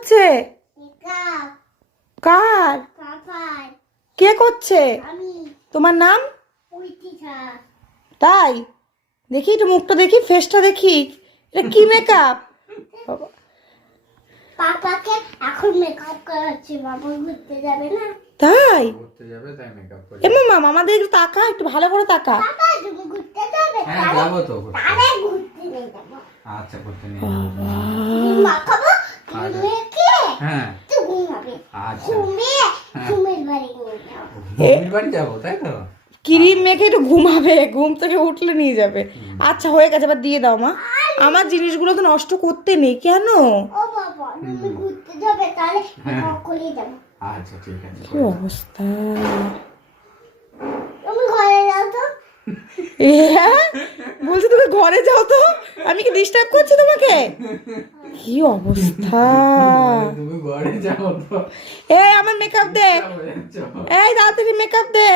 হচ্ছে? কার? কে করছে? তোমার নাম? তাই? দেখি একটু মুখটা দেখি, ফেসটা দেখি। এটা কি মেকআপ? পাপাকে এখন মেকআপ করাচ্ছি, বাবা ঘুরতে যাবে না? তাই? ঘুরতে যাবে তাই মেকআপ করে। মামা আমাদের একটু তাকা, একটু ভালো করে তাকা। পাপা তুমি ঘুরতে যাবে? হ্যাঁ যাবো তো ঘুরতে। তারে ঘুরতে নিয়ে যাবো। আচ্ছা ঘুরতে নিয়ে বাবা, মাখাবো ঘুমিয়ে হ্যাঁ তুই ঘুমাবে। আচ্ছা ঘুমিয়ে ঘুমের বাড়ি নিয়ে যাও। মমির বাড়ি যাবো তাই তো? ক্রিম মেখে একটু ঘুমাবে, ঘুম থেকে উঠলে নিয়ে যাবে। আচ্ছা হয়ে গেছে, এবার দিয়ে দাও মা। আমার জিনিসগুলো তো নষ্ট করতে নেই, কেন? ও বাবা তুমি ঘুরতে যাবে, তাহলে মেকআপ করে যাবো। আচ্ছা ঠিক আছে। কি অবস্থা! তুমি ঘরে যাও তো। হ্যাঁ বলছি তুমি ঘরে যাও তো, আমি কি ডিস্টার্ব করছি তোমাকে? কি অবস্থা! তুমি ঘরে যাও তো। এই আমার মেকআপ দে, এই তাড়াতাড়ি মেকআপ দে,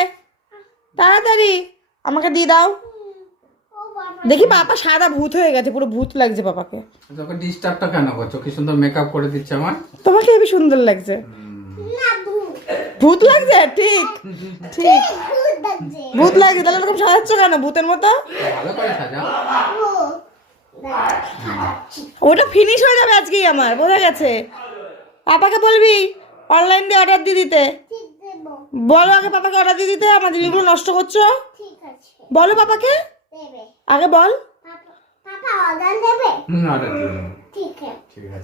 তাড়াতাড়ি আমাকে দিয়ে দাও। ও বাবা দেখি বাবা সাদা ভূত হয়ে গেছে, পুরো ভূত লাগছে বাবাকে। তোকে ডিস্টার্বটা কেন করছো? কি সুন্দর মেকআপ করে দিচ্ছে আমার। তোমাকে হেবি সুন্দর লাগছে। না ভূত ভূত লাগছে? ঠিক ঠিক ভূত লাগছে। ভূত লাগছে, তাহলে এরকম সাজাচ্ছ কেন ভূতের মতো? ভালো করে সাজাও। ভূত সাজাচ্ছি। ওটা ফিনিশ হয়ে যাবে আজকেই আমার, বোঝা গেছে। পাপাকে বলবি অনলাইন দিয়ে অর্ডার দিয়ে দিতে। ঠিক দেবো। বলো আগে পাপাকে অর্ডার দিয়ে দিতে, আমার জিনিসগুলো নষ্ট করছো। ঠিক আছে বলো পাপাকে, দেবে। আগে বল। পাপা পাপা অর্ডার দেবে। অর্ডার দিয়ে দেবো। ঠিক আছে। ঠিক আছে।